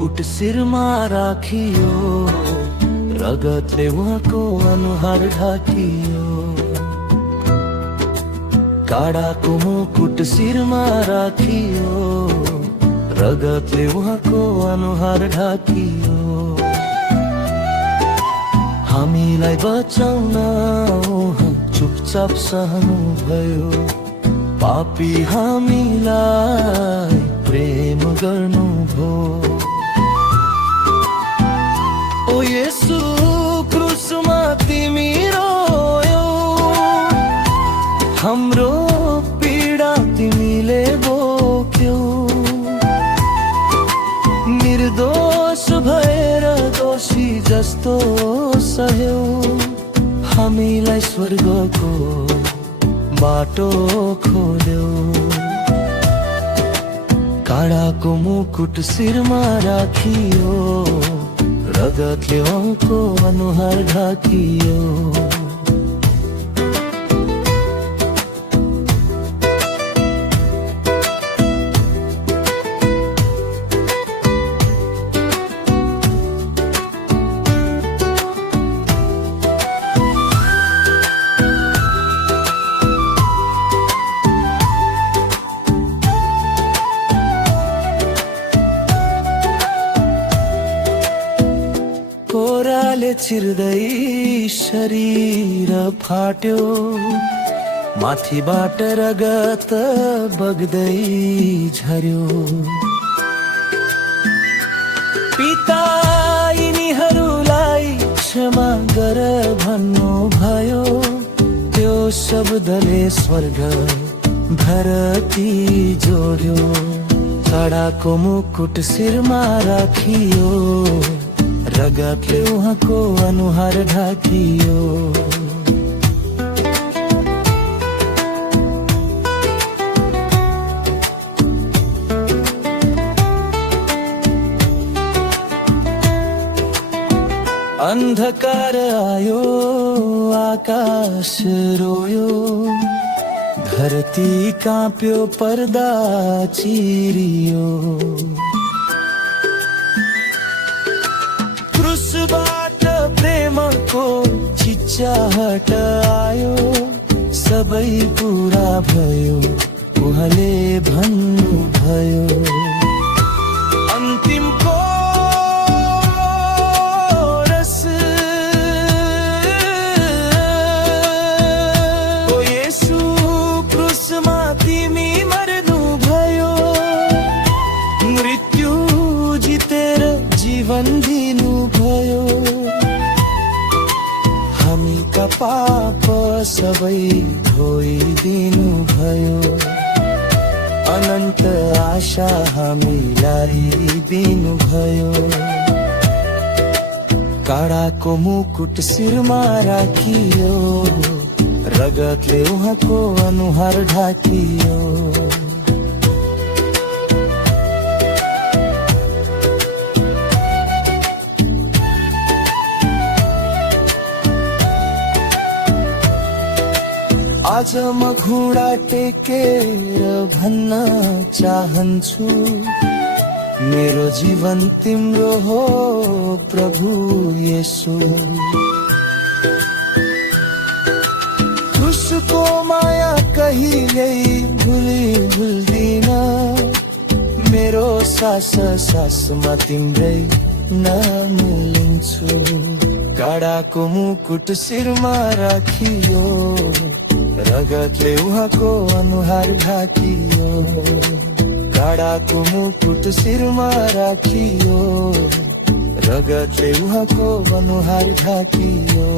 मुकुट शिरमा राखियो, रगतले उहाँको अनुहार ढाकियो। काडाको मुकुट शिरमा राखियो, रगतले उहाँको अनुहार ढाकियो। हामीलाई बचाउन उहाँ चुपचाप सहनु भयो, पापी हामीलाई प्रेम गर्नु भो। ओ येशू क्रुसमा तिमी रोयो, हाम्रो पीडा तिमीले बोक्यौ। निर्दोष भएर दोषी जस्तो सहयौ, हामीलाई स्वर्गको बाटो खोल्यौ। काडाको मुकुट शिरमा राखियो, रगतले उहाँको अनुहार ढाकियो। कोराले चिर्दै शरीर फाट्यो, माथिबाट रगत बग्दै झर्यो। पिता यिनीहरूलाई क्षमा गर भन्नु भयो, त्यो शब्दले स्वर्ग धरती जोड्यो। काडाको मुकुट शिरमा राखियो, रगतले उहाँको अनुहार ढाकियो। अन्धकार आयो, आकाश रोयो, धरती काँप्यो, पर्दा चिरियो। क्रुसबाट प्रेमको चिच्चाहट आयो, सबै पुरा भयो, उहाँले भन्नु भयो। अन्तिम कोरस, ओ येशू क्रुसमा तिमी मर्नु भयो, मृत्यु जितेर जीवन दिनु भयो। हामीका पाप सबै धोइदिनु भयो, अनन्त आशा हामीलाई दिनु भयो। काडाको मुकुट शिरमा राखियो, रगतले उहाँको अनुहार ढाकियो। आज म घुँडा टेकेर भन्न चाहन्छु, मेरो जीवन तिम्रो हो प्रभु येशू। क्रुसको माया कहिल्यै भुल्दिन, मेरो सास सासमा तिम्रै नाम लिन्छु। काडाको मुकुट शिरमा राखियो, रगतले उहाँको अनुहार ढाकियो। काडाको मुकुट शिरमा राखियो, रगतले उहाँको अनुहार ढाकियो।